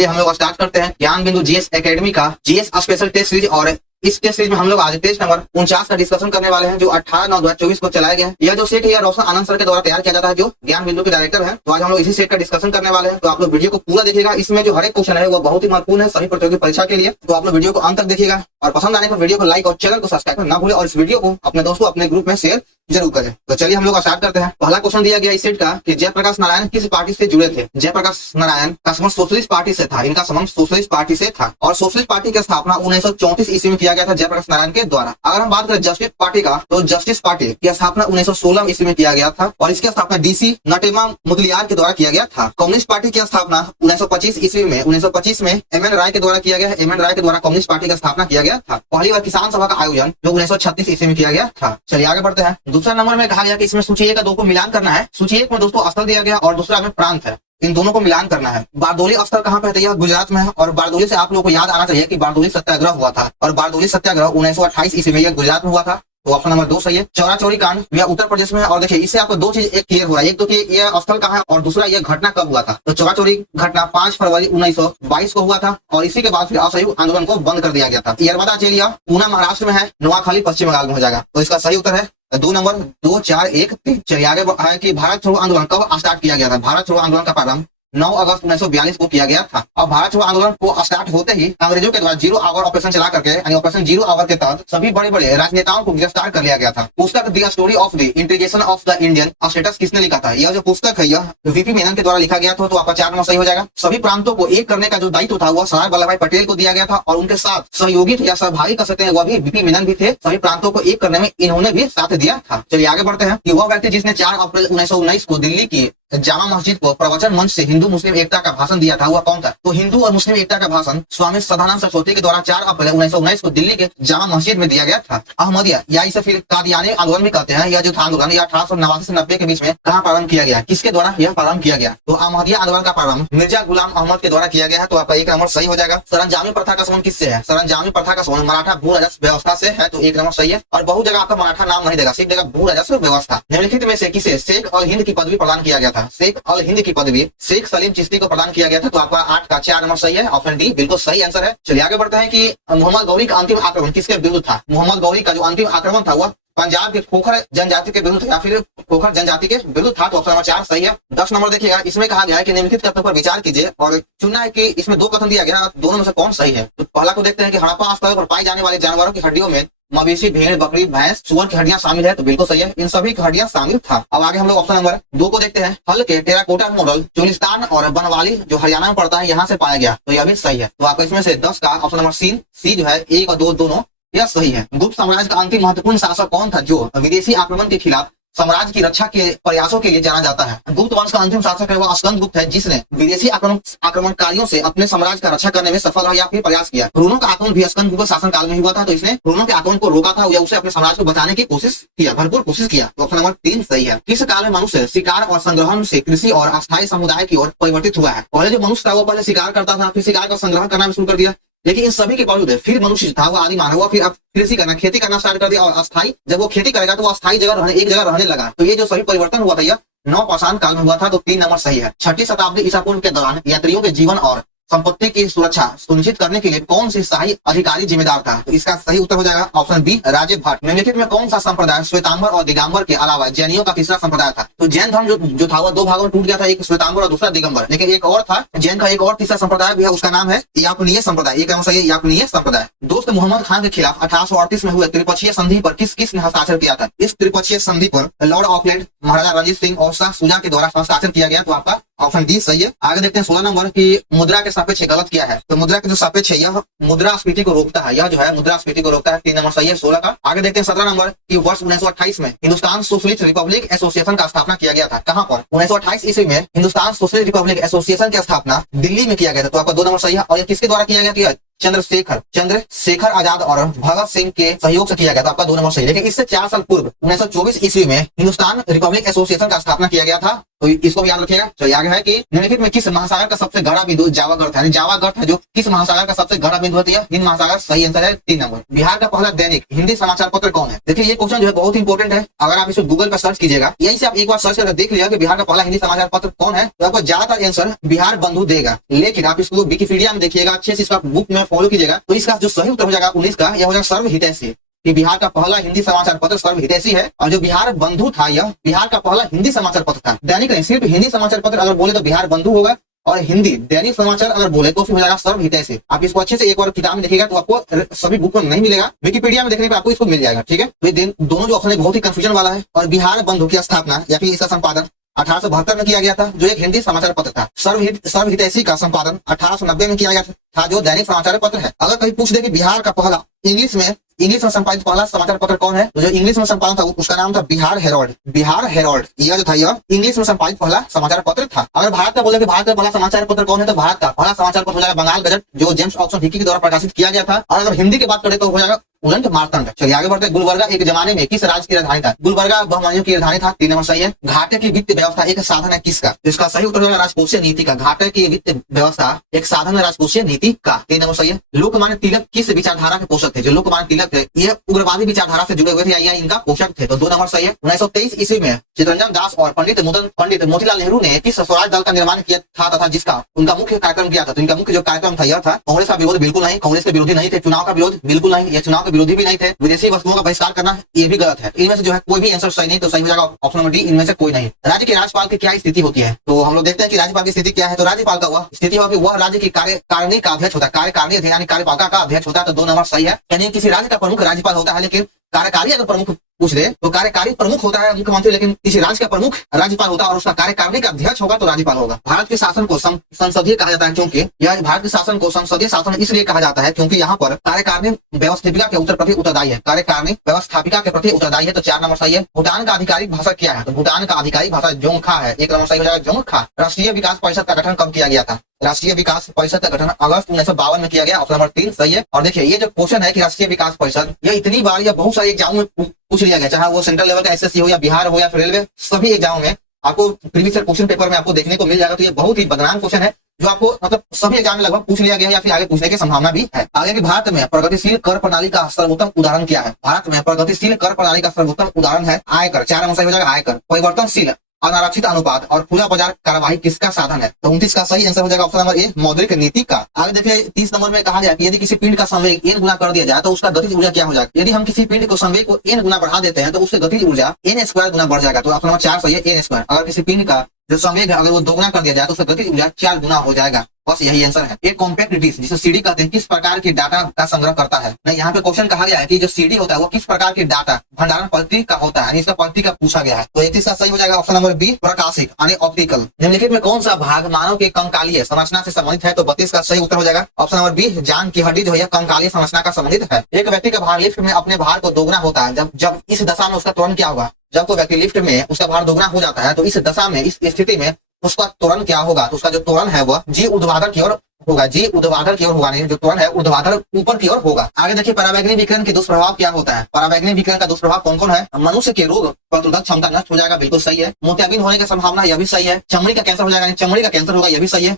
ये हम लोग स्टार्ट करते हैं ज्ञान बिंदु जीएस एकेडमी का जीएस स्पेशल टेस्ट सीरीज। और इस टेस्ट सीरीज में हम लोग आज टेस्ट नंबर 49 का डिस्कशन करने वाले हैं, जो 18/9/2024 को चलाया गया है। यह जो सेट है यह रोशन आनंद सर के द्वारा तैयार किया जाता है, जो ज्ञान बिंदु के डायरेक्टर है। तो आज हम लोग इसी सेट का डिस्कशन करने वाले हैं, तो आप लोग वीडियो को पूरा देखिएगा। इसमें जो हर एक क्वेश्चन है वो बहुत ही महत्वपूर्ण है सभी प्रतियोगी परीक्षा के लिए। तो आप लोग वीडियो को अंत तक देखिएगा और पसंद आने पर वीडियो को लाइक और चैनल को सब्सक्राइब करना ना भूले, और इस वीडियो को अपने दोस्तों अपने ग्रुप में शेयर जरूर करें। तो चलिए हम लोग स्टार्ट करते हैं। पहला क्वेश्चन दिया गया इस सेट का कि जयप्रकाश नारायण किस पार्टी से जुड़े थे। जयप्रकाश नारायण का संबंध सोशलिस्ट पार्टी से था। इनका संबंध सोशलिस्ट पार्टी से था और सोशलिस्ट पार्टी की स्थापना 1934 ईस्वी में किया गया था जयप्रकाश नारायण के द्वारा। अगर हम बात करें जस्टिस पार्टी का, तो जस्टिस पार्टी की स्थापना 1916 ईस्वी में किया गया था और इसकी स्थापना डीसी नटेमा मुदलियार के द्वारा किया गया था। कम्युनिस्ट पार्टी की स्थापना 1925 ईस्वी में 1925 में एमएन राय के द्वारा किया गया है। एमएन राय के द्वारा कम्युनिस्ट पार्टी की स्थापना किया गया था। पहली बार किसान सभा का आयोजन जो 1936 ईस्वी में किया गया था। चलिए आगे बढ़ते हैं। दूसरा नंबर में कहा गया कि इसमें सूची 1 का 2 को मिलान करना है। सूची 1 में दोस्तों स्थल दिया गया और दूसरा में प्रांत है, इन दोनों को मिलान करना है। बारदोली स्थल कहाँ पे है? यह गुजरात में है और बारदोली से आप लोगों को याद आना चाहिए कि बारदोली सत्याग्रह हुआ था और बारदोली सत्याग्रह 1928 ईस्वी में यह गुजरात में हुआ था। तो ऑप्शन नंबर 2 सही है। चौरा चौरी कांड यह उत्तर प्रदेश में है और देखिए इससे आपको दो चीज एक क्लियर हो रहा है, एक तो कि यह स्थल कहाँ है और दूसरा यह घटना कब हुआ था। तो चौरा चौरी घटना 5 फरवरी 1922 को हुआ था और इसी के बाद फिर असहयोग आंदोलन को बंद कर दिया गया था। यरवदा जेल पूना महाराष्ट्र में है, नोआखाली पश्चिम बंगाल में हो जाएगा। तो इसका सही उत्तर है 2 नंबर 2 4 1 3। चलिए आगे है कि भारत छोड़ो आंदोलन कब स्टार्ट किया गया था। भारत छोड़ो आंदोलन का प्रारंभ 9 अगस्त 1942 को किया गया था और भारत छोड़ो आंदोलन को स्टार्ट होते ही अंग्रेजों के द्वारा 0 आवर ऑपरेशन चला करके यानी ऑपरेशन 0 आवर के तहत सभी बड़े बड़े राजनेताओं को गिरफ्तार कर लिया गया था। पुस्तक the story of the integration of the Indian status किसने लिखा था? यह जो पुस्तक है यह वीपी मेनन के द्वारा लिखा गया था। तो आपका 4 नंबर सही हो जाएगा। सभी प्रांतों को एक करने का जो दायित्व था वह सरदार वल्लभ भाई पटेल को दिया गया था और उनके साथ सहयोगी थे या सहभागी कर सकते हैं वह भी वीपी मेनन भी थे। सभी प्रांतों को एक करने में इन्होंने भी साथ दिया था। चलिए आगे बढ़ते हैं कि वह व्यक्ति जिसने 4 अप्रैल 1919 को दिल्ली की जामा मस्जिद को प्रवचन मंच से हिंदू मुस्लिम एकता का भाषण दिया था, वह कौन था? तो हिंदू और मुस्लिम एकता का भाषण स्वामी सदानंद सरस्वती के द्वारा 4 अप्रैल 1919 को दिल्ली के जामा मस्जिद में दिया गया था। अहमदिया या इसे फिर कादियानी आंदोलन भी कहते हैं। यह जो था आंदोलन यह 1889 से 90 के बीच में कहाँ प्रारंभ किया गया, किसके द्वारा यह प्रारंभ किया गया? तो अहमदिया आंदोलन का प्रारंभ मिर्जा गुलाम अहमद के द्वारा किया गया है। तो आपका 1 नंबर सही हो जाएगा। सरंजामी प्रथा का संबंध किससे है? सरंजामी प्रथा का संबंध मराठा भू राजस्व व्यवस्था से है। तो 1 नंबर सही है। और बहुत जगह आपका मराठा नाम नहीं देगा, सिर्फ देगा भू राजस्व व्यवस्था। निम्नलिखित में से किसे शेख अल हिंद की पदवी प्रदान किया गया था? शेख अल हिंद की पदवी शेख सलीम चिश्ती को प्रदान किया गया था। तो आपका 8 का 4 नंबर सही है। ऑप्शन डी बिल्कुल सही आंसर है। चलिए आगे बढ़ते हैं कि मोहम्मद गौरी का अंतिम आक्रमण किसके विरुद्ध था? मोहम्मद गौरी का जो अंतिम आक्रमण था वह पंजाब के खोखर जनजाति के विरुद्ध या फिर खोखर जनजाति के विरुद्ध था। तो ऑप्शन नंबर 4 सही है। 10 नंबर देखिएगा, इसमें कहा गया है कि निम्नलिखित कथनों पर विचार कीजिए और चुनना है कि इसमें 2 कथन दिया गया, दोनों में से कौन सही है। तो पहला को देखते हैं कि हड़प्पा स्थल पर पाई जाने वाले जानवरों की हड्डियों में मवेशी, भेड़, बकरी, भैंस, सुअर की हड्डियां शामिल है। तो बिल्कुल सही है, इन सभी की हड्डियां शामिल था। अब आगे हम लोग ऑप्शन नंबर 2 को देखते हैं। हल के टेराकोटा मॉडल चोलिस्तान और बनवाली जो हरियाणा में पड़ता है यहाँ से पाया गया। तो यह भी सही है। तो आपको इसमें से 10 का ऑप्शन नंबर सी जो है 1 और 2 दोनों यह सही है। गुप्त साम्राज्य का अंतिम महत्वपूर्ण शासक कौन था जो विदेशी आक्रमण के खिलाफ साम्राज्य की रक्षा के प्रयासों के लिए जाना जाता है? गुप्त वंश का अंतिम शासक है वह स्कंद गुप्त है, जिसने विदेशी आक्रमणकारियों से अपने साम्राज्य का रक्षा करने में सफल रहा या फिर प्रयास किया। हुनों का आक्रमण भी स्कंद गुप्त शासन काल में हुआ था। तो इसने हुनों के आक्रमण को रोका था या उसे अपने साम्राज्य को बचाने की कोशिश किया, भरपूर कोशिश किया। तो ऑप्शन नंबर 3 सही है। किस काल में मनुष्य शिकार और संग्रहण से कृषि और अस्थायी समुदाय की ओर परिवर्तित हुआ है? पहले जो मनुष्य था वो पहले शिकार करता था, फिर शिकार का संग्रह करना शुरू कर दिया, लेकिन इन सभी के बावजूद फिर मनुष्य था वो आदि मानव हुआ, फिर अब कृषि करना खेती करना स्टार्ट कर दिया और अस्थाई जब वो खेती करेगा तो वो अस्थाई जगह एक जगह रहने लगा। तो ये जो सभी परिवर्तन हुआ था यह नवपाषाण काल में हुआ था। तो 3 नंबर सही है। 6वीं शताब्दी ईसा पूर्व के दौरान यात्रियों के जीवन और संपत्ति की सुरक्षा सुनिश्चित करने के लिए कौन सी शाही अधिकारी जिम्मेदार था? तो इसका सही उत्तर हो जाएगा ऑप्शन बी राजे भट्ट। निम्नलिखित में कौन सा संप्रदाय श्वेतांबर और दिगंबर के अलावा जैनियों का तीसरा संप्रदाय था? तो जैन धर्म जो था वह 2 भागों में टूट गया था, एक श्वेतांबर और दूसरा दिगंबर, लेकिन एक और था जैन का एक और तीसरा संप्रदाय भी है, उसका नाम है यापनीय संप्रदाय। एक सही यापनीय संप्रदाय। दोस्त मोहम्मद खान के खिलाफ 1838 में हुए त्रिपक्षीय संधि पर किसने हस्ताक्षर किया था? इस त्रिपक्षीय संधि पर लॉर्ड ऑकलैंड, महाराजा रणजीत सिंह और शाह शुजा के द्वारा हस्ताक्षर किया गया। तो आपका ऑप्शन डी सही है। आगे देखते हैं 16 नंबर की मुद्रा के सापेक्ष गलत क्या है? तो मुद्रा के जो सापेक्ष है यह मुद्रास्फीति को रोकता है, यह जो है मुद्रास्फीति को रोकता है। 3 नंबर सही है 16 का। आगे देखते हैं 17 नंबर की वर्ष 1928 में हिंदुस्तान सोशलिस्ट रिपब्लिक एसोसिएशन का स्थापना किया गया था। कहाँ पर? 1928 ईस्वी में हिंदुस्तान सोशलिस्ट रिपब्लिक एसोसिएशन की स्थापना दिल्ली में किया गया था। तो आपका 2 नंबर सही है। और यह किसके द्वारा किया गया था? चंद्रशेखर आजाद और भगत सिंह के सहयोग से किया गया था। आपका 2 नंबर सही। लेकिन इससे 4 साल पूर्व 1924 ईस्वी में हिंदुस्तान रिपब्लिक एसोसिएशन का स्थापना किया गया था तो इसको भी याद रखिएगा। चलिए आगे है कि निम्नलिखित में किस महासागर का सबसे गहरा बिंदु जावा गर्त है, जावा गर्त है जो किस महासागर का सबसे गहरा बिंदु होती है, हिंद महासागर। सही आंसर है 3 नंबर। बिहार का पहला दैनिक हिंदी समाचार पत्र कौन है? देखिए ये क्वेश्चन जो है बहुत इंपॉर्टेंट है। अगर आप इसको गूगल पर सर्च कीजिएगा, यही से आप एक बार सर्च करके देख लिया कि बिहार का पहला हिंदी समाचार पत्र कौन है, तो आपको ज्यादातर आंसर बिहार बंधु देगा। लेकिन आप इसको विकिपीडिया में देखिएगा, अच्छे से इसका बुक में फॉलो कीजिएगा, तो इसका जो सही उत्तर हो जाएगा 19 का, यह हो जाएगा सर्व हितैषी, कि बिहार का पहला हिंदी समाचार पत्र सर्व हितैषी है। और जो बिहार बंधु था, यह बिहार का पहला हिंदी समाचार पत्र था। दैनिक नहीं, सिर्फ हिंदी समाचार पत्र अगर बोले तो बिहार बंधु होगा, और हिंदी दैनिक समाचार अगर बोले तो फिर हो जाएगा सर्व हितैषी। आप इसको अच्छे से एक बार किताब में देखिएगा तो आपको सभी बुक में नहीं मिलेगा, विकिपीडिया में देखने पर आपको इसको मिल जाएगा। ठीक है, तो ये दोनों जो ऑप्शन है बहुत ही कंफ्यूजन वाला है। और बिहार बंधु की स्थापना या फिर इसका संपादन 1872 में किया गया था, जो एक हिंदी समाचार पत्र था। सर्व हितैषी का संपादन 1890 में किया गया था, जो दैनिक समाचार पत्र है। अगर कहीं पूछ दे कि बिहार का पहला इंग्लिश में संपादित पहला समाचार पत्र कौन है, तो जो इंग्लिश में संपादन था उसका नाम था बिहार हेरोल्ड। बिहार हेरोल्ड यह जो था यह इंग्लिश में संपादित पहला समाचार पत्र था। अगर भारत का बोले कि भारत का पहला समाचार पत्र कौन है, तो भारत का पहला समाचार पत्र हो जाएगा बंगाल गजट, जो जेम्स ऑक्सफोर्ड हिकी के द्वारा प्रकाशित किया गया था। और अगर हिंदी की बात करें तो हो जाएगा उलंट मार्तंड। चलिए आगे बढ़ते हैं। गुलबर्गा एक जमाने में किस राज्य की राजधानी था? गुलबर्गा बहमानियों की राजधानी था। 3 नंबर सही है। घाटे की वित्त व्यवस्था एक साधन है किसका? इसका सही उत्तर होगा राजकोषीय नीति का। घाटे की वित्त व्यवस्था एक साधन है राजकोषीय नीति का। 3 नंबर सही है। लोकमान्य तिलक किस विचारधारा के पोषक थे? जो लोकमान्य तिलक थे ये उग्रवादी विचारधारा से जुड़े हुए थे या इनका पोषक थे, तो 2 नंबर सही है। 1923 ईस्वी में चितरंजन दास और पंडित मोतीलाल नेहरू ने किस स्वराज दल का निर्माण किया था तथा जिसका उनका मुख्य कार्यक्रम किया था? तो इनका मुख्य जो कार्यक्रम था यह था कांग्रेस का विरोध बिल्कुल नहीं, कांग्रेस के विरोधी नहीं थे। चुनाव का विरोध बिल्कुल नहीं, ये चुनाव के विरोधी भी नहीं थे। विदेशी वस्तुओं का बहिष्कार करना ये भी गलत है। इनमें से जो है कोई भी आंसर सही नहीं, तो सही हो जाएगा ऑप्शन नंबर डी, इनमें से कोई नहीं। राज्य के राज्यपाल की क्या स्थिति होती है? तो हम लोग देखते हैं कि राज्यपाल की स्थिति क्या है। तो राज्यपाल का वह स्थिति होगी वह राज्य की कार्यकारिणी का अध्यक्ष होता है, कार्यकारिणी यानी कार्यपालिका का अध्यक्ष होता है, तो 2 नंबर सही है। यानी किसी राज्य का प्रमुख राज्यपाल होता है, लेकिन कार्यकारी अगर प्रमुख पूछ दे तो कार्यकारी प्रमुख होता है मुख्यमंत्री, लेकिन किसी राज्य का प्रमुख राज्यपाल होता है और उसका कार्यकारिणी का अध्यक्ष होगा तो राज्यपाल होगा। भारत के शासन को संसदीय कहा जाता है, क्योंकि यह भारत के शासन को संसदीय शासन इसलिए कहा जाता है क्योंकि यहाँ पर कार्यकारिणी व्यवस्थापिका के प्रति उत्तरदायी है। कार्यकारिणी व्यवस्थापिका के प्रति उत्तरदायी है, तो 4 नंबर सही है। भूटान का आधिकारिक भाषा क्या है? तो भूटान का आधिकारिक भाषा जोंगखा है। 1 नंबर सही हो जाएगा जोंगखा। राष्ट्रीय विकास परिषद का गठन कब किया गया था? राष्ट्रीय विकास परिषद का गठन अगस्त 1952 में किया गया। ऑप्शन नंबर 3 सही है। और देखिए ये जो क्वेश्चन है कि राष्ट्रीय विकास परिषद, यह इतनी बार या बहुत सारे एग्जाम में पूछ लिया गया, चाहे वो सेंट्रल लेवल का एसएससी हो या बिहार हो या फिर रेलवे, सभी एग्जाम में आपको प्रीवियस ईयर क्वेश्चन पेपर में आपको देखने को मिल जाएगा। तो ये बहुत ही बदनाम क्वेश्चन है जो आपको मतलब सभी एग्जाम में लगभग पूछ लिया गया है या फिर आगे पूछने की संभावना भी है। आगे कि भारत में प्रगतिशील कर प्रणाली का सर्वोत्तम उदाहरण क्या है? भारत में प्रगतिशील कर प्रणाली का सर्वोत्तम उदाहरण है आयकर। 4 नंबर सही हो जाएगा आयकर। परिवर्तनशील अनारक्षित अनुपात और खुला बाजार कार्यवाही किसका साधन है? तो 29 का सही आंसर हो जाएगा ऑप्शन नंबर ए, मौद्रिक नीति का। आगे देखिए 30 नंबर में कहा गया कि यदि किसी पिंड का संवेग n गुना कर दिया जाए तो उसका गतिज ऊर्जा क्या हो जाएगा? यदि हम किसी पिंड को संवेग को n गुना बढ़ा देते हैं तो उससे गतिज ऊर्जा n² गुना बढ़ जाएगा, तो ऑप्शन नंबर 4 सही है n²। अगर किसी पिंड का जो संवेग है अगर वो 2 गुना कर दिया जाए तो उसका गतिज ऊर्जा 4 गुना हो जाएगा। बस यही आंसर है। एक कॉम्पैक्ट डिस्क जिसे सीडी कहते हैं किस प्रकार की डाटा का संग्रह करता है? नहीं, यहाँ पे क्वेश्चन कहा गया है कि जो सीडी होता है वो किस प्रकार की डाटा भंडारण पद्धति का होता है, इसका पद्धति का पूछा गया है। तो 31 का सही हो जाएगा ऑप्शन नंबर बी, प्रकाशिक यानी ऑप्टिकल। निम्नलिखित में कौन सा भाग मानव के कंकालीय संरचना से संबंधित है? तो 32 का सही उत्तर हो जाएगा ऑप्शन नंबर बी, जांघ की हड्डी जो है कंकालीय संरचना का संबंधित है। एक व्यक्ति का भार लिफ्ट में अपने भार को दोगुना होता है जब इस दशा में उसका त्वरण क्या होगा? जब कोई व्यक्ति लिफ्ट में उसका भार दोगुना हो जाता है तो इस दशा में, इस स्थिति में उसका त्वरण क्या होगा? तो उसका जो त्वरण है वह जी ऊर्ध्वाधर की ओर होगा। जी ऊर्ध्वाधर की ओर होगा, नहीं जो त्वरण है ऊर्ध्वाधर ऊपर की ओर होगा। आगे देखिए पराबैंगनी विकिरण के दुष्प्रभाव क्या होता है? पराबैंगनी विकिरण का दुष्प्रभाव कौन कौन है? मनुष्य के रोग प्रतिरोधक क्षमता नष्ट हो जाएगा, बिल्कुल सही है। मोतियाबिंद होने की संभावना, यह भी सही है। चमड़ी का कैंसर हो जाएगा, चमड़ी का कैंसर होगा, यह भी सही है,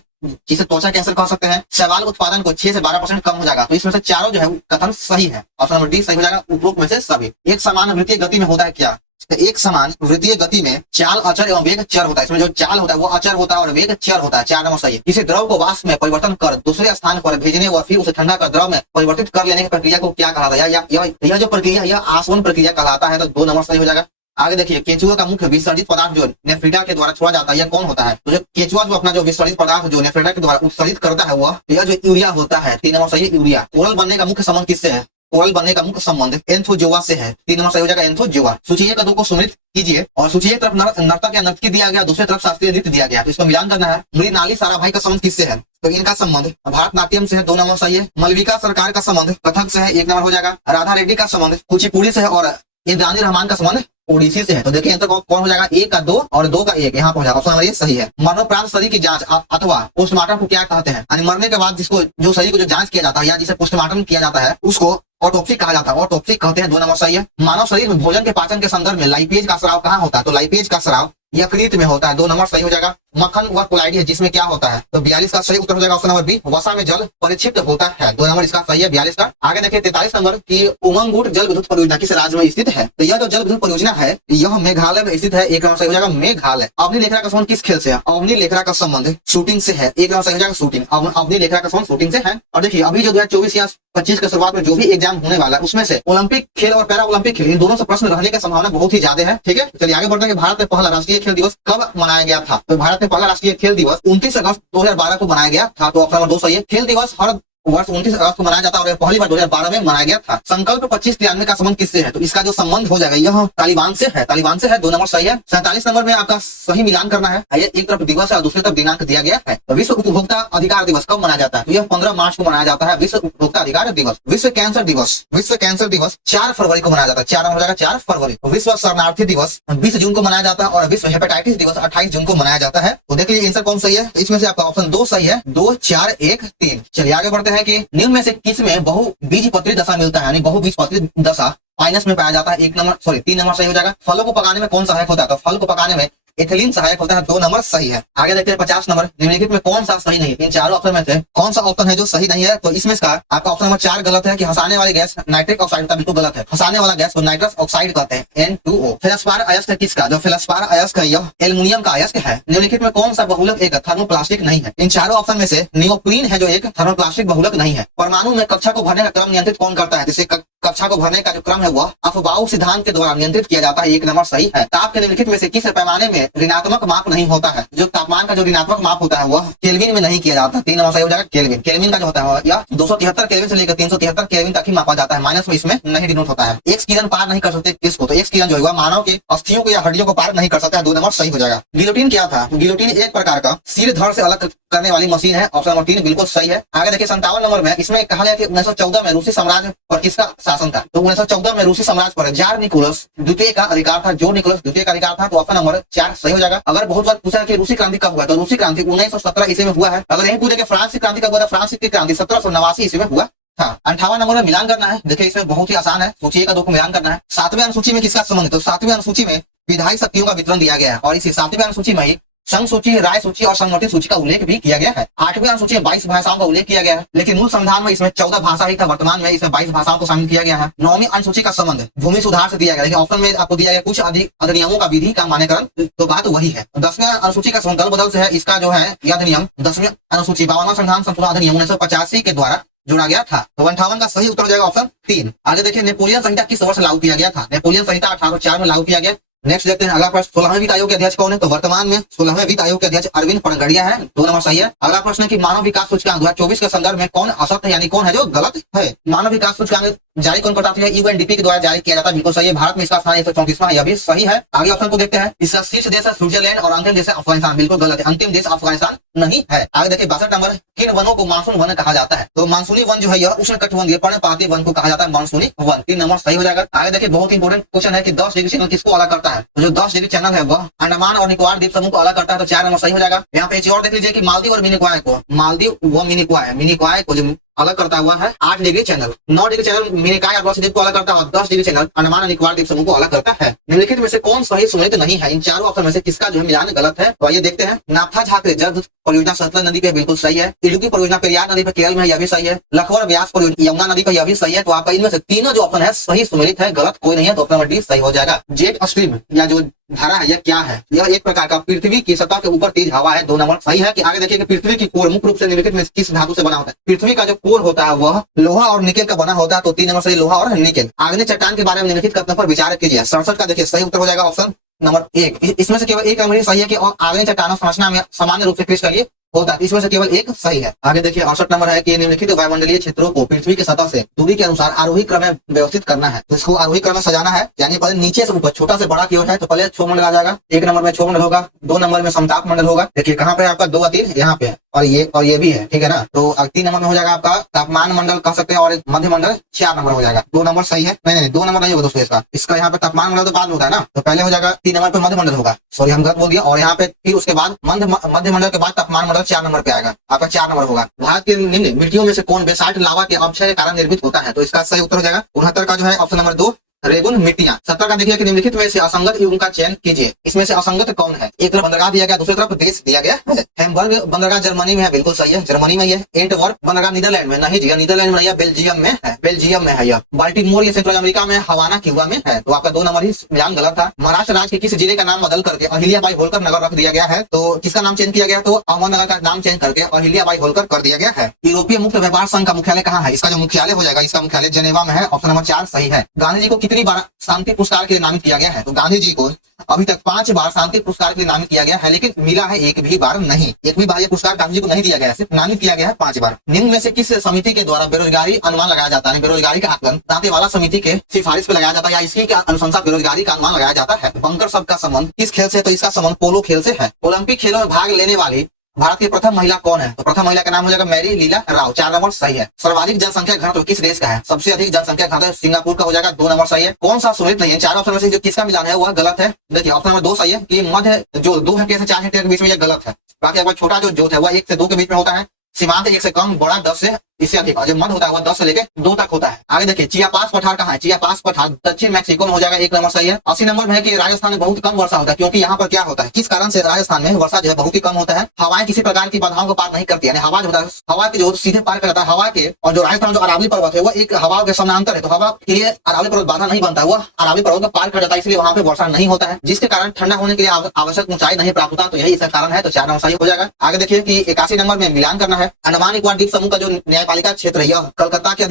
जिसे त्वचा कैंसर कह सकते हैं। शैवाल उत्पादन को 6 से 12% कम हो जाएगा, तो इसमें से चारों जो है कथन सही है। ऑप्शन नंबर डी सही हो जाएगा उपरोक्त में से सभी। एक समान वृत्तीय गति में होता है क्या? एक समान वृत्तीय गति में चाल अचर एवं वेग चर होता है। इसमें जो चाल होता है वो अचर होता है और वेग चर होता है। 4 नंबर सही है। किसी द्रव को वाष्प में परिवर्तन कर दूसरे स्थान पर भेजने व फिर उसे ठंडा कर द्रव में परिवर्तित कर लेने की प्रक्रिया को क्या कहा जाता है? यह जो प्रक्रिया यह आसवन प्रक्रिया कहलाता है, तो 2 नंबर सही हो जाएगा। आगे देखिए केंचुआ का मुख्य विसर्जित पदार्थ जो नेफ्रिडा के द्वारा छोड़ा जाता है यह कौन होता है? तो जो केंचुआ जो अपना जो विसर्जित पदार्थ जो नेफ्रिडा के द्वारा उत्सर्जित करता है वह यह जो यूरिया होता है। 3 नंबर सही है यूरिया। कोरल बनने का मुख्य संबंध किससे है? कोरल बनने का मुख्य संबंध एंथोजोआ से है। 3 नंबर सही हो जाएगा एंथोजोआ। सूची कदों को सुमित कीजिए और सूची एक तरफ नर्तक या नर्तकी दिया गया, दूसरी तरफ शास्त्रीय नृत्य दिया गया, तो इसको मिलान करना है। मृणाली साराभाई का संबंध किससे है? तो इनका संबंध भारतनाट्यम से है, 2 नंबर सही है। मलविका सरकार का संबंध कथक से है, 1 नंबर हो जाएगा। राधा रेड्डी का संबंध कुचिपुड़ी से है और इंद्रानी रहमान का संबंध ओडिसी से है। तो देखिए कौन हो जाएगा? 1 का 2 और 2 का 1 यहाँ पहुंचा। ऑप्शन नंबर ये सही है। मरणोपरांत शरीर की जांच अथवा पोस्टमार्टम को क्या कहते हैं? यानी मरने के बाद जिसको जो शरीर को जो जांच किया जाता है या जिसे पोस्टमार्टम किया जाता है उसको ऑटोप्सी कहा जाता है। ऑटोप्सी कहते हैं, 2 नंबर सही है। मानव शरीर में भोजन के पाचन के संदर्भ में लाइपेज का स्राव कहाँ होता है? तो लाइपेज का स्राव यकृत में होता है, 2 नंबर सही हो जाएगा। मक्खन व कोलाइडी है जिसमें क्या होता है, तो 42 का सही उत्तर हो जाएगा ऑप्शन नंबर बी, वसा में जल परिक्षिप्त होता है, 2 नंबर इसका सही है 42 का। आगे देखिए 43 नंबर की उमंगुट जल विद्युत परियोजना किस राज्य में स्थित है, तो यह जो जल विद्युत परियोजना है यह मेघालय में स्थित है, 1 नंबर सही हो जाएगा मेघालय। अवनी लेखरा का संबंध किस खेल से है, अवनी लेखरा का संबंध शूटिंग से है, 1 नंबर सही हो जाएगा शूटिंग, अवनी लेखरा का संबंध शूटिंग से है। और देखिए अभी जो 2024 या 25 के शुरुआत में जो भी एग्जाम होने वाला है उसमें से ओलंपिक खेल और पैरा ओलंपिक खेल इन दोनों से प्रश्न रहने की संभावना बहुत ही ज्यादा है। ठीक है, चलिए आगे बढ़ते हैं। भारत में पहला राष्ट्रीय खेल दिवस कब मनाया गया था, तो भारत में पहला राष्ट्रीय खेल दिवस 29 अगस्त 2012 को मनाया गया था, तो ऑप्शन नंबर 2 सही है। खेल दिवस हर वर्ष 29 अगस्त को मनाया जाता है और पहली बार 2012 में मनाया गया था। संकल्प 2593 का संबंध किससे है, तो इसका जो संबंध हो जाएगा यह तालिबान से है, तालिबान से है, 2 नंबर सही है। 47 नंबर में आपका सही मिलान करना है, ये एक तरफ दिवस है और दूसरी तरफ दिनांक दिया गया है। तो विश्व उपभोक्ता अधिकार दिवस कब मनाया जाता है, तो यह 15 मार्च को मनाया जाता है, विश्व उपभोक्ता अधिकार दिवस। विश्व कैंसर दिवस 4 फरवरी को मनाया जाता है, 4 नंबर हो जाएगा 4 फरवरी। विश्व शरणार्थी दिवस 20 जून को मनाया जाता है और विश्व हेपेटाइटिस दिवस 28 जून को मनाया जाता है। तो देखिए आंसर कौन सही है, इसमें से आपका ऑप्शन 2 सही है, 2 4 1 3। चलिए आगे बढ़ते हैं कि निम्न में से किस में बहुबीजपत्री दशा मिलता है, यानी बहुबीजपत्री दशा माइनस में पाया जाता है, 3 नंबर सही हो जाएगा। फलों को पकाने में कौन सहायक होता है, तो फल को पकाने में एथिलीन सहायक होता है, 2 नंबर सही है। आगे देखते हैं 50 नंबर, निम्नलिखित में कौन सा सही नहीं, इन चारों ऑप्शन में से कौन सा ऑप्शन है जो सही नहीं है, तो इसमें का आपका ऑप्शन नंबर 4 गलत है कि हंसाने वाली गैस नाइट्रिक ऑक्साइड का बिल्कुल गलत है, हंसाने वाला गैस को नाइट्रस ऑक्साइड कहते हैं, N2O। फेल्सपार अयस्क है किसका, जो फेल्सपार अयस्क है यह एल्युमिनियम का अयस्क है। निम्नलिखित में कौन सा बहुलक एक थर्मोप्लास्टिक नहीं है, इन चारों ऑप्शन में से नियोप्रीन है जो एक थर्मोप्लास्टिक बहुलक नहीं है। परमाणु में कक्षा को भरने का क्रम नियंत्रित कौन करता है, जिससे कक्षा को भरने का जो क्रम है वह अफबाऊ सिद्धांत के द्वारा नियंत्रित किया जाता है, 1 नंबर सही है। ताप के निम्नलिखित में से किस पैमाने में ऋणात्मक माप नहीं होता है, जो तापमान का जो ऋणात्मक माप होता है वह केल्विन में नहीं किया जाता, 3 नंबर सही हो जाएगा केल्विन। केल्विन का जो होता है या 273 केल्विन से लेकर 373 केल्विन तक ही मापा जाता है, माइनस में इसमें नहीं डिनोट होता है। एक्स किरण पार नहीं कर सकते किसको, तो एक्स किरण जो है मानव के अस्थियों को या हड्डियों को पार नहीं कर सकता है, 2 नंबर सही हो जाएगा। गिलोटिन क्या था, गिलोटिन एक प्रकार का सिर धड़ से अलग करने वाली मशीन है, ऑप्शन नंबर 3 बिल्कुल सही है। आगे देखिए 57 नंबर में इसमें कहा गया कि 1914 में रूसी साम्राज्य पर किसका शासन था, तो 1914 में रूसी साम्राज्य पर जार निकोलस द्वितीय का अधिकार था, जो निकोलस द्वितीय का अधिकार था, तो ऑप्शन नंबर 4 सही हो जाएगा। अगर बहुत बार पूछा कि रूसी क्रांति कब हुआ, तो रूसी क्रांति 1917 ईस्वी में हुआ है। अगर यही पूछे कि फ्रांस की क्रांति कब हुआ, फ्रांस की क्रांति 1789 ईस्वी में हुआ था। 58 नंबर में मिलान करना है, देखिए इसमें बहुत ही आसान है, सूची 1 और 2 को मिलान करना है। 7वें अनुसूची में किसका संबंध है, तो 7वें अनुसूची में विधायी शक्तियों का वितरण दिया गया है और इसी 7वें अनुसूची में ही संघ सूची, राय सूची और संगठित सूची का उल्लेख भी किया गया है। 8वें अनुसूची में 22 भाषाओं का उल्लेख किया गया है, लेकिन मूल संविधान में इसमें 14 भाषा ही था, वर्तमान में इसमें 22 भाषाओं को शामिल किया गया है। 9वीं अनुसूची का संबंध भूमि सुधार से दिया गया है, ऑप्शन में आपको दिया गया कुछ अधिनियमों का विधि का मान्यकरण, तो बात वही है। 10वें अनुसूची का संबंध दल बदल से है, इसका जो है यह अधिनियम 10वीं अनुसूची 52वां संविधान संशोधन अधिनियम 1985 के द्वारा जोड़ा गया था, तो 58 का सही उत्तर हो जाएगा ऑप्शन 3। आगे देखिए नेपोलियन संहिता किस वर्ष लागू किया गया था, नेपोलियन संहिता 1804 में लागू किया गया। नेक्स्ट देखते हैं अगला प्रश्न, 16वें वित्त आयोग के अध्यक्ष कौन है, तो वर्तमान में 16वें वित्त आयोग के अध्यक्ष अरविंद पनगड़िया है, 2 नंबर सही है। अगला प्रश्न है कि मानव विकास सूचकांक 2024 के संदर्भ में कौन असत्य है, यानी कौन है जो गलत है। मानव विकास सूचकांक जारी कौन करता है, यूएनडीपी के द्वारा जारी किया जाता है, बिल्कुल सही है। भारत में इसका स्थान 134वां है, यह भी सही है। आगे ऑप्शन को देखते हैं, इसका शीर्ष देश है स्विट्जरलैंड और अंतिम देश है अफगानिस्तान, बिल्कुल गलत है, अंतिम देश अफगानिस्तान नहीं है। आगे देखिए 62 नंबर, किन वनों को मानसून वन कहा जाता है, तो मानसूनी वन जो है यह उष्ण कटिबंधीय पर्णपाती वन को कहा जाता है, मानसूनी वन, 3 नंबर सही हो जाएगा। आगे देखिए बहुत इंपोर्टेंट क्वेश्चन है कि 10 डिग्री चैनल किसको अलग करता है, तो जो 10 डिग्री चैनल है वह अंडमान और निकोबार द्वीप समूह को अलग करता है, तो 4 नंबर सही हो जाएगा। यहाँ पे एक और देख लीजिए कि मालदीव और मिनिकॉय को, मालदीव व मिनिकॉय को जो अलग करता हुआ है 8 degree channel, 9 degree channel Minicoy और लक्षद्वीप को अलग करता है, 10 डिग्री चैनल अंडमान और निकोबार द्वीप समूह को अलग करता है। निम्नलिखित में से कौन सही सुमेलित नहीं है, इन चारों ऑप्शन में से किसका जो है मिलान गलत है, तो आइए देखते हैं। नाफा झाकरे जल परियोजना सतलज नदी पे बिल्कुल सही है। इडुक्की परियोजना पेरियार नदी पे केरल में, यह भी सही है। लखवर व्यास परियोजना यमुना नदी पे, यह भी सही है। तो आपका इनमें से तीनों जो ऑप्शन है सही सुमेलित है, गलत कोई नहीं है, तो ऑप्शन नंबर डी सही हो जाएगा। जेट स्ट्रीम या जो धारा है यह क्या है, यह एक प्रकार का पृथ्वी की सतह के ऊपर तेज हवा है, 2 नंबर सही है। कि आगे देखिए कि पृथ्वी की कोर मुख्य रूप से निम्नलिखित में किस धातु से बना होता है, पृथ्वी का जो कोर होता है वह लोहा और निकेल का बना होता है, तो 3 नंबर सही लोहा और निकेल। आग्नेय चट्टान के बारे में निम्नलिखित कथनों पर विचार कीजिए, 67 का देखिए सही उत्तर हो जाएगा ऑप्शन नंबर 1। इसमें से केवल एक नंबर सही है कि आग्नेय चट्टानों संरचना में सामान्य रूप से क्रिस्टलीय होता है, इसमें से केवल एक सही है। आगे देखिए 68 नंबर है कि निम्नलिखित वायुमंडलीय क्षेत्रों को पृथ्वी की सतह से दूरी के अनुसार आरोही क्रम में व्यवस्थित करना है, तो इसको आरोही क्रम में सजाना है, यानी पहले नीचे से ऊपर छोटा से बड़ा की ओर है, तो पहले क्षोभमंडल आ जाएगा, 1 नंबर में क्षोभमंडल होगा, 2 नंबर में समताप मंडल होगा, देखिए कहाँ पे आपका 2 और 3 यहाँ पे और ये भी है, ठीक है ना। तो 3 नंबर में हो जाएगा आपका तापमान मंडल कह सकते हैं, और मध्य मंडल 4 नंबर हो जाएगा। 2 नंबर सही है, नहीं 2 नंबर नहीं होगा दोस्तों, इसका यहाँ पे तापमान मंडल तो बाद में होता है ना, तो पहले हो जाएगा 3 नंबर पे मध्य मंडल होगा, सॉरी हम गलत बोल दिया, और यहाँ पे फिर उसके बाद मध्य मंडल के बाद तापमान मंडल 4 नंबर पे आएगा, आपका 4 नंबर होगा। भारत के निम्न मिट्टियों में से कौन बेसाल्ट लावा के अपक्षय के कारण निर्मित होता है, तो इसका सही उत्तर हो जाएगा 69 का जो है ऑप्शन नंबर 2 रेगुन मिट्टियां। 70 का देखिए कि निम्नलिखित में से असंगत युग्म का चयन कीजिए। इसमें से असंगत कौन है? एक तरफ बंदरगाह दिया गया, दूसरी तरफ देश दिया गया है। हैम्बर्ग बंदरगाह जर्मनी में है, बिल्कुल सही है, जर्मनी में है। एंटवर्प बंदरगाह नीदरलैंड में नहीं जी, नीदरलैंड में नहीं है, बेल्जियम में है, बेल्जियम में है यह। बाल्टीमोर ये सेंट्रल अमेरिका में, हवाना क्यूबा में है। तो आपका 2 नंबर ही मिलान गलत था। महाराष्ट्र राज्य के किस जिले का नाम बदल करके अहिल्याबाई होलकर नगर रख दिया गया है? तो किसका नाम चेंज किया गया? तो अहमदनगर का नाम चेंज करके अहिल्याबाई होलकर कर दिया गया है। यूरोपीय मुक्त व्यापार संघ का मुख्यालय कहाँ है? इसका जो मुख्यालय हो जाएगा, इसका मुख्यालय जेनेवा में है। ऑप्शन नंबर 4 सही है। गांधी जी को कितनी बार शांति पुरस्कार के लिए नामित किया गया है? तो गांधी जी को अभी तक 5 बार शांति पुरस्कार के लिए नामित किया गया है, लेकिन मिला है एक भी बार नहीं। एक भी बार ये पुरस्कार गांधी जी को नहीं दिया गया है, सिर्फ नामित किया गया है 5 बार। निम्न में से किस समिति के द्वारा बेरोजगारी अनुमान लगाया जाता है? बेरोजगारी का आकलन दांतेवाला समिति के सिफारिश पे लगाया जाता है या इसी के अनुशंसा बेरोजगारी का अनुमान लगाया जाता है? बंकर शब्द का संबंध किस खेल से? तो इसका संबंध पोलो खेल से है। ओलंपिक खेलों में भाग लेने वाली भारत की प्रथम महिला कौन है? तो प्रथम महिला का नाम हो जाएगा मैरी लीला राव। 4 नंबर सही है। सर्वाधिक जनसंख्या घनत्व किस देश का है? सबसे अधिक जनसंख्या घनत्व सिंगापुर का हो जाएगा। 2 नंबर सही है। कौन सा सुमेलित नहीं है? 4 ऑप्शन में से जो किसका मिलान है वह गलत है। देखिए ऑप्शन नंबर 2 सही है कि मध्य जो 2 हेक्टेयर से 4 हेक्टेयर के बीच में यह गलत है। बाकी आपका छोटा जो जोत है वह 1 से 2 के बीच में होता है। सीमांत 1 से कम, बड़ा 10 से इससे अधिक, और जो मध्य होता है वह 10 से लेकर 2 तक होता है। आगे देखिए चियापास पठार कहाँ है? चियापास पठार दक्षिण मैक्सिको में हो जाएगा। 1 नंबर सही है। 80 नंबर में है कि राजस्थान में बहुत कम वर्षा होता है, क्योंकि यहाँ पर क्या होता है, किस कारण से राजस्थान में वर्षा जो है बहुत ही कम होता है? हवाएं किसी प्रकार की बाधाओं को पार नहीं करती है। हवा जो होता है, हवा के जो सीधे पार कर जाता है हवा के, और जो राजस्थान जो अरावली पर्वत है वह एक हवा के समानांतर है, तो हवा के लिए अरावली पर्वत बाधा नहीं बनता है, वह अरावली पर्वत को पार कर जाता है, इसलिए वहाँ पे वर्षा नहीं होता है, जिसके कारण ठंडा होने के लिए आवश्यक ऊंचाई नहीं प्राप्त होता। तो यही इसका कारण है। तो 4 नंबर सही हो जाएगा। आगे देखिए कि 81 नंबर में मिलान करना है। अंडमान निकोबार द्वीप समूह का जो न्यायपालिका क्षेत्र है यह कलकत्ता के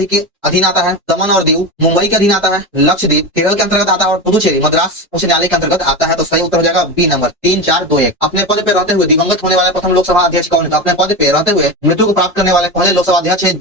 अधीन आता है, दमन और दीव मुंबई के अधीन आता है, लक्षद्वीप केरल के अंतर्गत आता है, और पुदुचेरी मद्रास उच्च न्यायालय के अंतर्गत आता है। तो सही उत्तर हो जाएगा बी नंबर। 3, 4, 2, 1। अपने पद पे रहते हुए दिवंगत होने वाले प्रथम लोकसभा अध्यक्ष कौन है? तो अपने पद पे रहते हुए मृत्यु को प्राप्त करने वाले पहले लोकसभा अध्यक्ष है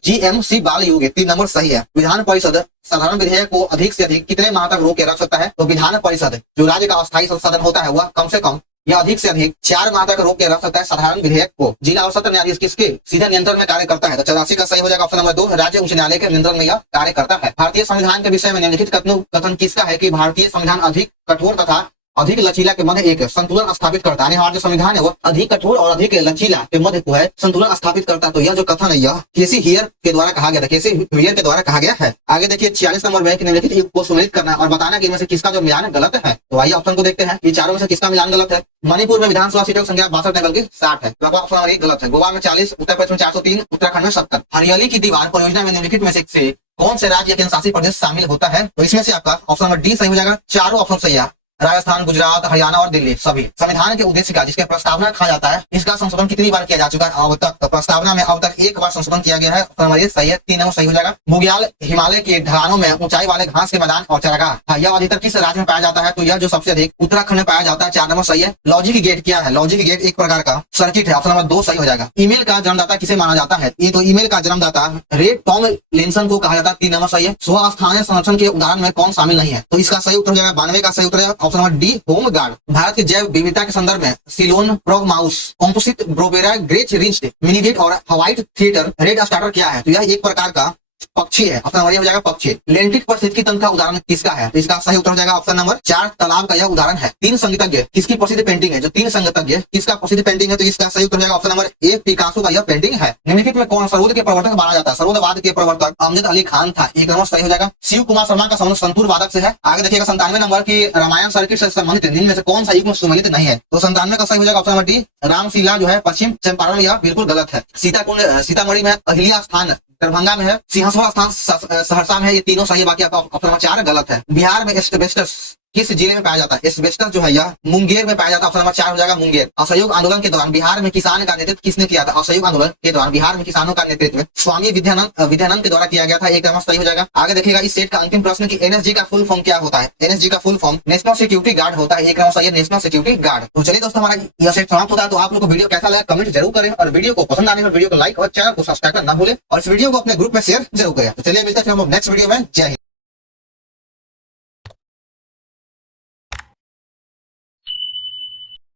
GM बालयोगी। 3 नंबर सही है। विधान परिषद साधारण विधेयक को अधिक से अधिक कितने माह तक रोक के रख सकता है? तो विधान परिषद जो राज्य का अस्थायी सदन होता है वह कम से कम या अधिक से अधिक 4 माह तक रोक के रख सकता है साधारण विधेयक को। जिला और सत्र न्यायाधीश किसके सीधे नियंत्रण में कार्य करता है? तो 84 का सही हो जाएगा। ऑप्शन नंबर 2 राज्य उच्च न्यायालय के नियंत्रण में यह कार्य करता है। भारतीय संविधान के विषय में निम्नलिखित कथन किसका है कि भारतीय संविधान अधिक कठोर तथा अधिक लचीला के मध्य एक संतुलन स्थापित करता है? हमारा जो संविधान है वो अधिक कठोर और अधिक लचीला के मध्य को है संतुलन स्थापित करता है। तो यह जो कथन है यह केसी हियर के द्वारा कहा गया था, केसी हियर के द्वारा कहा गया है। आगे देखिए 46 नंबर में निम्नलिखित युग को सुमेलित करना और बताना कि इनमें से किसका जो मिलान गलत है। तो आइए ऑप्शन को देखते हैं कि चारों में से किसका मिलान गलत है। मणिपुर में विधानसभा सीटों की संख्या 62 नहीं बल्कि 60 है, तो ऑप्शन नंबर 1 गलत है। गोवा में 40, उत्तर प्रदेश में 403, उत्तराखंड में 70। हरियाली की दीवार परियोजना में निम्नलिखित में से कौन से राज्य या केंद्र शासित प्रदेश शामिल होता है? तो इसमें से आपका ऑप्शन नंबर डी सही हो जाएगा। चारों ऑप्शन सही है। राजस्थान, गुजरात, हरियाणा और दिल्ली सभी। संविधान के उद्देश्य का जिसके प्रस्तावना कहा जाता है इसका संशोधन कितनी बार किया जा चुका है अब तक? तो प्रस्तावना में अब तक 1 बार संशोधन किया गया है। ये सही है। 3 नंबर सही हो जाएगा। बुग्याल हिमालय के ढलानों में ऊंचाई वाले घास के मैदान और चरागाह यह अधिकतर किस राज्य में पाया जाता है? तो यह जो सबसे अधिक उत्तराखंड में पाया जाता है। 4 नंबर सही है। लॉजिक गेट क्या है? लॉजिक गेट एक प्रकार का सर्किट है। ऑप्शन नंबर 2 सही हो जाएगा। ईमेल का जन्मदाता किसे माना जाता है? ये तो ईमेल का जन्मदाता रे टॉमलिंसन को कहा जाता है। 3 नंबर सही है। स्वस्थानीय संरक्षण के उदाहरण में कौन शामिल नहीं है? तो इसका सही उत्तर हो जाएगा 92 का सही उत्तर है। Option number D home guard. Bharat की जैव विविधता के संदर्भ में सिलोन प्रोगमाउस, कॉम्पोसिट ब्रोबेरा, ग्रेच रिंच्ड, मिनीगेट और व्हाइट थिएटर रेड स्टार्टर क्या है? तो यह एक प्रकार का पक्षी है। ऑप्शन नंबर हो जाएगा पक्षी। लेंटिक पारिस्थितिकी तंत्र का उदाहरण किसका है? तो इसका सही उत्तर हो जाएगा ऑप्शन नंबर 4 तालाब का यह उदाहरण है। 3 संगीतज्ञ किसकी प्रसिद्ध पेंटिंग है? जो 3 संगीतज्ञ किसका प्रसिद्ध पेंटिंग है? तो इसका सही उत्तर हो जाएगा ऑप्शन नंबर 1 पिकासो का यह पेंटिंग है। निम्नलिखित में कौन सर्वोदय के प्रवर्तक माना जाता है? सर्वोदयवाद के प्रवर्तक अमजद अली खान था। 1 नंबर सही हो जाएगा। शिव कुमार शर्मा का संबंध संतूर वादक से है। आगे देखिएगा 97 नंबर की रामायण सर्किट से संबंधित निम्न में से कौन सा युग्म सुमेलित नहीं है? तो 97 का सही हो जाएगा ऑप्शन नंबर डी रामशिला जो है पश्चिम चंपारण, यह बिल्कुल गलत है। सीताकुंड सीतामढ़ी में, अहिल्या स्थान दरभंगा में है, सिंहसभा स्थान सहरसा में है। ये तीनों सही है। बाकी आपका ऑप्शन नंबर 4 गलत है। बिहार में एस्बेस्टस किस जिले में पाया जाता है? एस्बेस्टस जो है यह मुंगेर में पाया जाता है। ऑप्शन नंबर 4 हो जाएगा मुंगेर। असहयोग आंदोलन के दौरान बिहार में किसान का नेतृत्व किसने किया था? असहयोग आंदोलन के दौरान बिहार में किसानों का नेतृत्व स्वामी विद्यानंद के द्वारा किया गया था। 1 नंबर सही हो जाएगा। आगे देखिएगा इस सेट का अंतिम प्रश्न की एनएसजी का फुल फॉर्म क्या होता है? एनएसजी का full form national security guard होता है। 1 नंबर सही है, नेशनल सिक्योरिटी गार्ड। तो चलिए दोस्तों हमारा यह सेट समाप्त होता है। तो आप लोग को वीडियो कैसा लगा कमेंट जरूर करें, और वीडियो को पसंद आने पर वीडियो को लाइक और चैनल को सब्सक्राइब करना ना भूलें, और इस वीडियो को अपने ग्रुप में शेयर जरूर करें। तो चलिए मिलते हैं नेक्स्ट वीडियो में। जय हिंद।